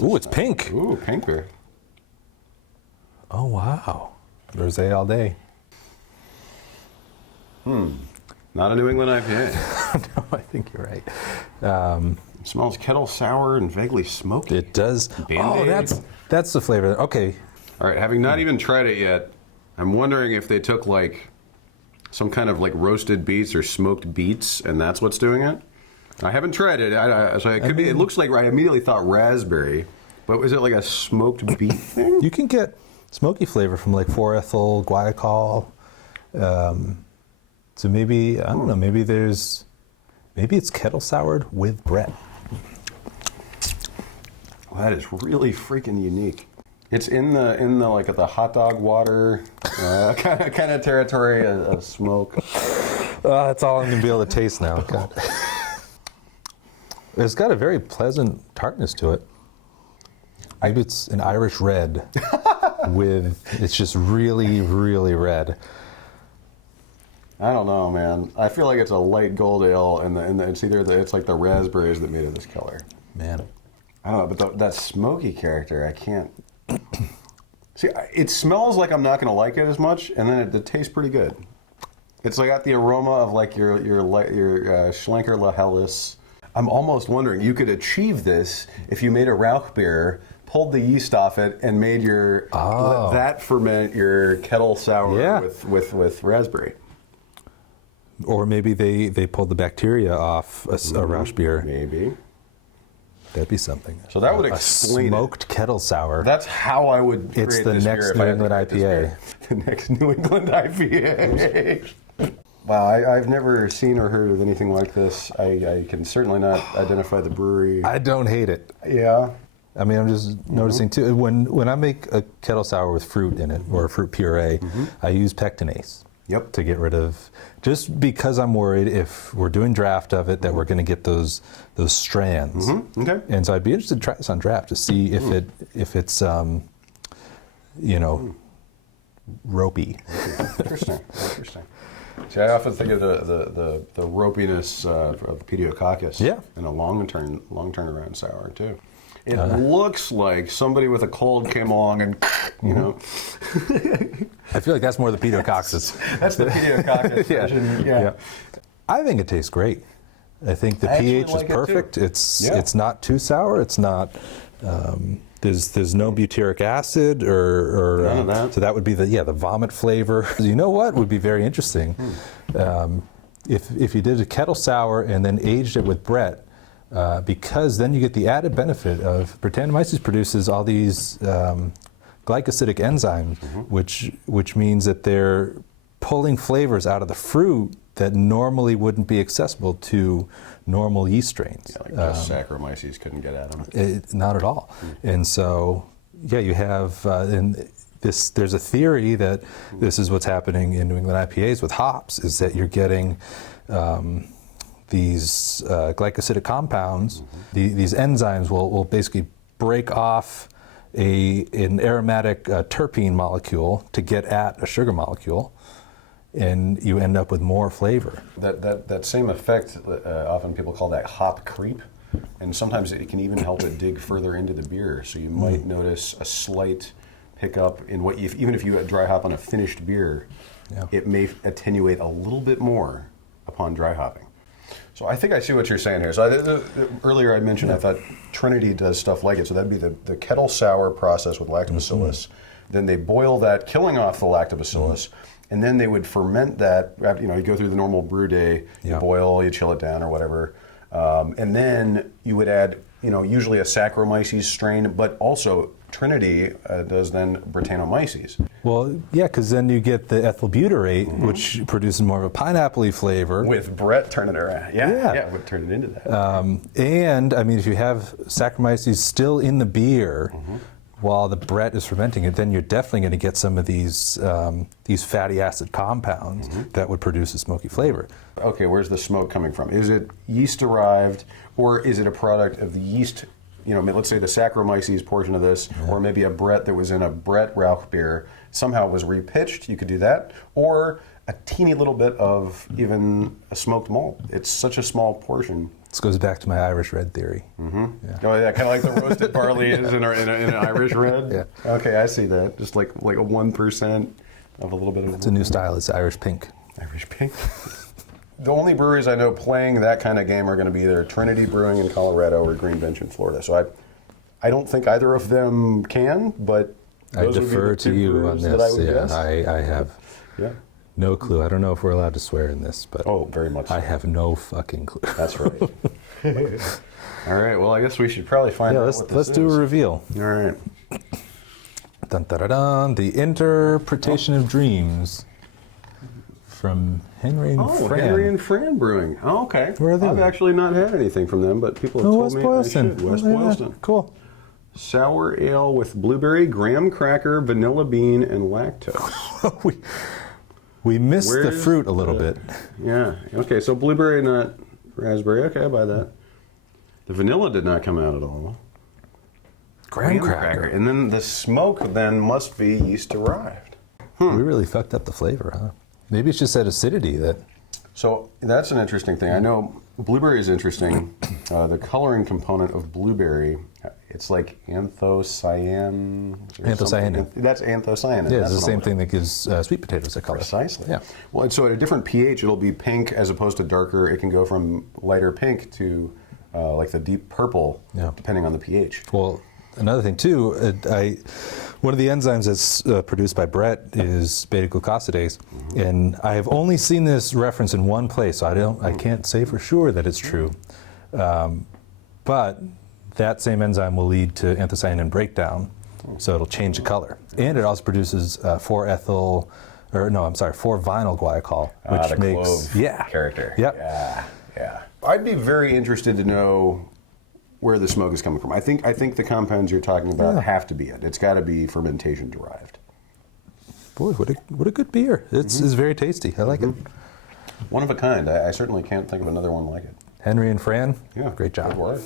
Ooh, it's pink. Ooh, pink beer. Oh, wow. Rosé all day. Not a New England IPA. No, I think you're right. It smells kettle sour and vaguely smoky. It does. Band-Aid. Oh, that's the flavor. Okay. All right, having not even tried it yet, I'm wondering if they took like some kind of like roasted beets or smoked beets, and that's what's doing it. I haven't tried it, so it could be. It looks like I immediately thought raspberry, but is it like a smoked beet thing? You can get smoky flavor from like 4-ethyl guaiacol. So maybe, I don't know, maybe it's kettle soured with Brett. Well, that is really freaking unique. It's in the like the hot dog water kind of territory of smoke. That's all I'm gonna be able to taste now. God. It's got a very pleasant tartness to it. Maybe it's an Irish red it's just really, really red. I don't know, man. I feel like it's a light gold ale, and it's like the raspberries that made it this color. Man. I don't know, but that smoky character, I can't. See, it smells like I'm not going to like it as much, and then it tastes pretty good. It's like got the aroma of like your Schlenker La Helles. I'm almost wondering, you could achieve this if you made a Rauch beer, pulled the yeast off it, and made let that ferment your kettle sour with raspberry. Or maybe they pulled the bacteria off a Rauch beer. Maybe. That'd be something. So that would explain smoked kettle sour. That's how I would create It's the this next beer New England IPA. The next New England IPA. Wow, I've never seen or heard of anything like this. I can certainly not identify the brewery. I don't hate it. Yeah. I mean, I'm just noticing too, when I make a kettle sour with fruit in it, or a fruit puree, I use pectinase. Yep. To get rid of, just because I'm worried if we're doing draft of it that we're going to get those strands. Okay. And so I'd be interested to try this on draft to see if it's ropey. Interesting. See, I often think of the ropiness of pediococcus. Yeah. In a long turnaround sour too. It looks like somebody with a cold came along and I feel like that's more the pediococcus. That's the pediococcus version. Yeah. I think it tastes great. I think the pH is perfect. It's not too sour. It's not. There's no butyric acid or none of that. So that would be the vomit flavor. You know what would be very interesting? If you did a kettle sour and then aged it with Brett, because then you get the added benefit of Brettanomyces produces all these glycosidic enzymes, which means that they're pulling flavors out of the fruit that normally wouldn't be accessible to normal yeast strains. Yeah, like just Saccharomyces couldn't get at them. Not at all. And so, you have, there's a theory that this is what's happening in New England IPAs with hops, is that you're getting these glycosidic compounds, these enzymes will basically break off an aromatic terpene molecule to get at a sugar molecule, and you end up with more flavor. That same effect, often people call that hop creep, and sometimes it can even help it dig further into the beer. So you might notice a slight pickup in even if you dry hop on a finished beer, it may attenuate a little bit more upon dry hopping. So I think I see what you're saying here. So earlier I mentioned I thought Trinity does stuff like it. So that'd be the kettle sour process with lactobacillus. Then they boil that, killing off the lactobacillus, and then they would ferment that. You go through the normal brew day, you boil, you chill it down or whatever, and then you would add, usually a Saccharomyces strain, but also Trinity does then Brettanomyces. Well, because then you get the ethyl butyrate, which produces more of a pineapple-y flavor. With Brett turning it around. Yeah, would turn it into that. And, I mean, if you have Saccharomyces still in the beer while the Brett is fermenting it, then you're definitely going to get some of these fatty acid compounds that would produce a smoky flavor. Okay, where's the smoke coming from? Is it yeast-derived, or is it a product of the yeast? Let's say the Saccharomyces portion of this, or maybe a Brett that was in a Brett Rauch beer somehow was repitched. You could do that, or a teeny little bit of even a smoked malt. It's such a small portion. This goes back to my Irish red theory. Mm-hmm. Yeah. Oh yeah, kind of like the roasted barley is in an Irish red. Yeah. Okay, I see that. Just like a 1% of a little bit of. It's a new style. It's Irish pink. Irish pink. The only breweries I know playing that kind of game are going to be either Trinity Brewing in Colorado or Green Bench in Florida. So I don't think either of them can, but I those defer would be to the you brewers on that I this. would Yeah, guess. I have no clue. I don't know if we're allowed to swear in this, but Very much. I have no fucking clue. That's right. All right. Well, I guess we should probably find out what this let's is. do a reveal. All right. Dun, dun, dun, dun, the Interpretation of Dreams from Henry and Fran. Henry and Fran Brewing. Oh, okay. Where are they? I've actually not had anything from them, but people have told West me Boylston. I should. West Oh, yeah. Boylston. Cool. Sour ale with blueberry, graham cracker, vanilla bean, and lactose. we missed the Where's fruit a little bit. Yeah. Okay, so blueberry, not raspberry. Okay, I buy that. The vanilla did not come out at all. Graham cracker. And then the smoke then must be yeast derived. We really fucked up the flavor, huh? Maybe it's just that acidity that. So that's an interesting thing. I know blueberry is interesting. The coloring component of blueberry, it's like anthocyan. Anthocyanin. That's anthocyanin. Yeah, That's it's the what same I'm thing that gives sweet potatoes a color. Precisely. Yeah. Well, and so at a different pH, it'll be pink as opposed to darker. It can go from lighter pink to like the deep purple, depending on the pH. Well, another thing too, one of the enzymes that's produced by Brett is beta-glucosidase, and I have only seen this reference in one place, so I can't say for sure that it's true. But that same enzyme will lead to anthocyanin breakdown, so it'll change the color, and it also produces 4-vinyl glycol, which the makes clove character. Yep. Yeah. I'd be very interested to know where the smoke is coming from. I think the compounds you're talking about have to be it. It's got to be fermentation derived. Boy, what a good beer! It's very tasty. I like it. One of a kind. I certainly can't think of another one like it. Henry and Fran, Yeah, great job. good work.